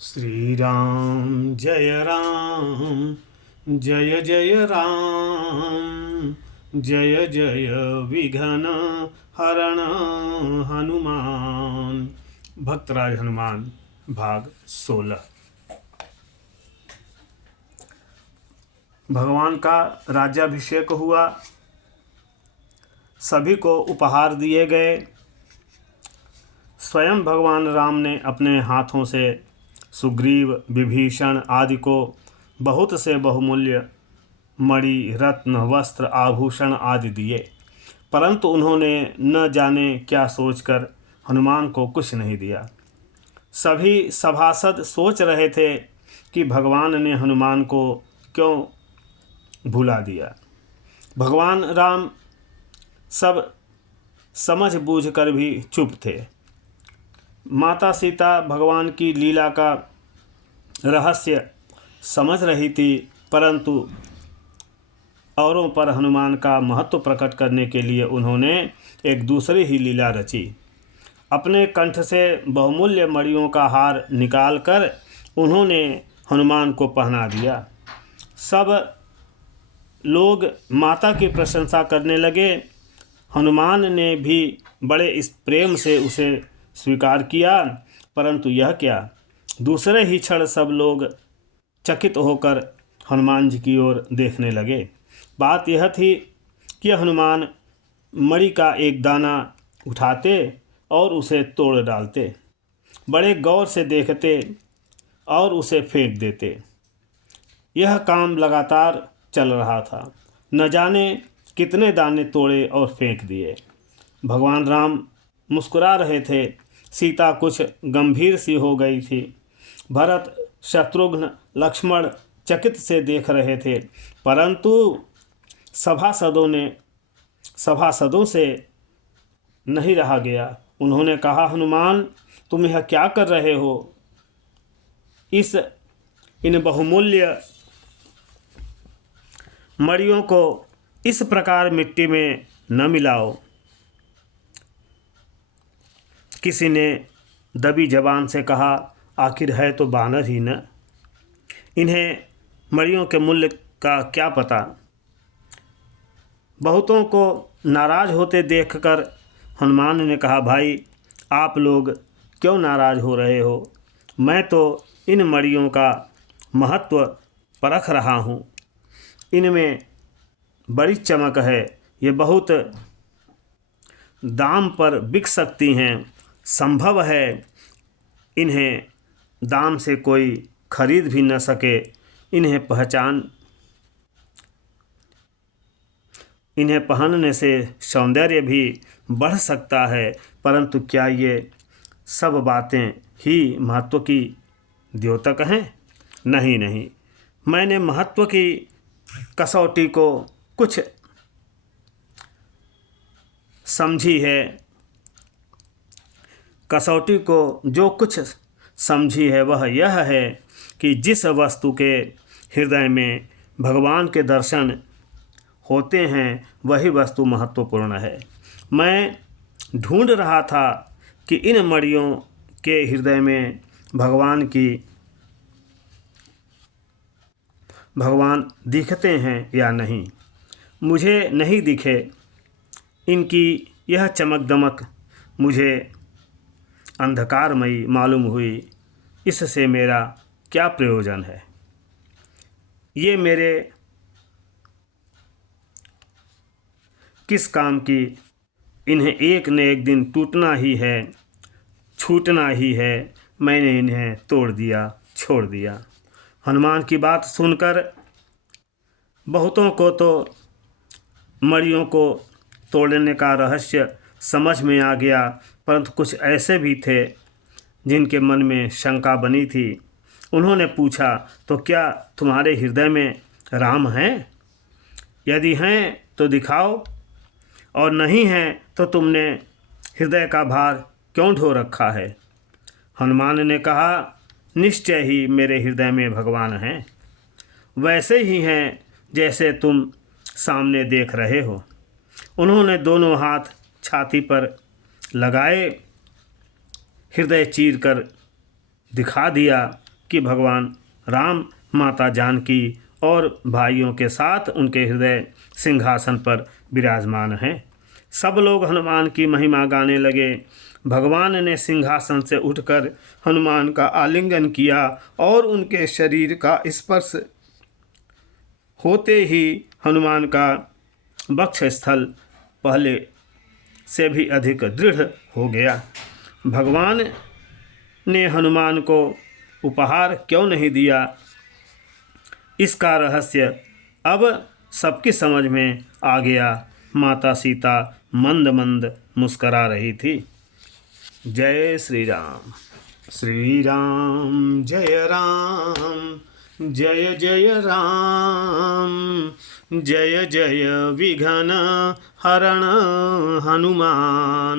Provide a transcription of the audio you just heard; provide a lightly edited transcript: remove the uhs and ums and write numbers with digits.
श्री राम जय जय राम, जय जय विघ्न हरण हनुमान। भक्तराज हनुमान भाग 16। भगवान का राज्याभिषेक हुआ, सभी को उपहार दिए गए। स्वयं भगवान राम ने अपने हाथों से सुग्रीव, विभीषण आदि को बहुत से बहुमूल्य मणि, रत्न, वस्त्र, आभूषण आदि दिए, परंतु उन्होंने न जाने क्या सोचकर हनुमान को कुछ नहीं दिया। सभी सभासद सोच रहे थे कि भगवान ने हनुमान को क्यों भुला दिया। भगवान राम सब समझ बूझ कर भी चुप थे। माता सीता भगवान की लीला का रहस्य समझ रही थी, परंतु औरों पर हनुमान का महत्व प्रकट करने के लिए उन्होंने एक दूसरी ही लीला रची। अपने कंठ से बहुमूल्य मणियों का हार निकालकर उन्होंने हनुमान को पहना दिया। सब लोग माता की प्रशंसा करने लगे। हनुमान ने भी बड़े इस प्रेम से उसे स्वीकार किया, परंतु यह क्या, दूसरे ही क्षण सब लोग चकित होकर हनुमान जी की ओर देखने लगे। बात यह थी कि हनुमान मणि का एक दाना उठाते और उसे तोड़ डालते, बड़े गौर से देखते और उसे फेंक देते। यह काम लगातार चल रहा था। न जाने कितने दाने तोड़े और फेंक दिए। भगवान राम मुस्कुरा रहे थे। सीता कुछ गंभीर सी हो गई थी। भरत, शत्रुघ्न, लक्ष्मण चकित से देख रहे थे, परंतु सभासदों से नहीं रहा गया। उन्होंने कहा, हनुमान, तुम यह क्या कर रहे हो? इन बहुमूल्य मणियों को इस प्रकार मिट्टी में न मिलाओ। किसी ने दबी जबान से कहा, आखिर है तो बानर ही न, इन्हें मणियों के मूल्य का क्या पता। बहुतों को नाराज होते देखकर हनुमान ने कहा, भाई, आप लोग क्यों नाराज हो रहे हो? मैं तो इन मणियों का महत्व परख रहा हूँ। इनमें बड़ी चमक है। ये बहुत दाम पर बिक सकती हैं। संभव है इन्हें दाम से कोई खरीद भी न सके। इन्हें पहनने से सौंदर्य भी बढ़ सकता है, परंतु क्या ये सब बातें ही महत्व की द्योतक हैं? नहीं नहीं, मैंने महत्व की कसौटी को कुछ समझी है। कसौटी को जो कुछ समझी है वह यह है कि जिस वस्तु के हृदय में भगवान के दर्शन होते हैं वही वस्तु महत्वपूर्ण है। मैं ढूंढ रहा था कि इन मणियों के हृदय में भगवान दिखते हैं या नहीं। मुझे नहीं दिखे। इनकी यह चमक दमक मुझे अंधकारमयी मालूम हुई। इससे मेरा क्या प्रयोजन है? ये मेरे किस काम की? इन्हें एक न एक दिन टूटना ही है, छूटना ही है। मैंने इन्हें तोड़ दिया, छोड़ दिया। हनुमान की बात सुनकर बहुतों को तो मणियों को तोड़ने का रहस्य समझ में आ गया, परंतु कुछ ऐसे भी थे जिनके मन में शंका बनी थी। उन्होंने पूछा, तो क्या तुम्हारे हृदय में राम हैं? यदि हैं तो दिखाओ, और नहीं हैं तो तुमने हृदय का भार क्यों ढो रखा है? हनुमान ने कहा, निश्चय ही मेरे हृदय में भगवान हैं, वैसे ही हैं जैसे तुम सामने देख रहे हो। उन्होंने दोनों हाथ छाती पर लगाए, हृदय चीर कर दिखा दिया कि भगवान राम माता जानकी और भाइयों के साथ उनके हृदय सिंहासन पर विराजमान हैं। सब लोग हनुमान की महिमा गाने लगे। भगवान ने सिंहासन से उठकर हनुमान का आलिंगन किया और उनके शरीर का स्पर्श होते ही हनुमान का वक्षस्थल पहले से भी अधिक दृढ़ हो गया। भगवान ने हनुमान को उपहार क्यों नहीं दिया, इसका रहस्य अब सबकी समझ में आ गया। माता सीता मंद मंद मुस्करा रही थी। जय श्री राम। श्री राम जय राम, जय जय राम, जय जय विघ्न हरण हनुमान।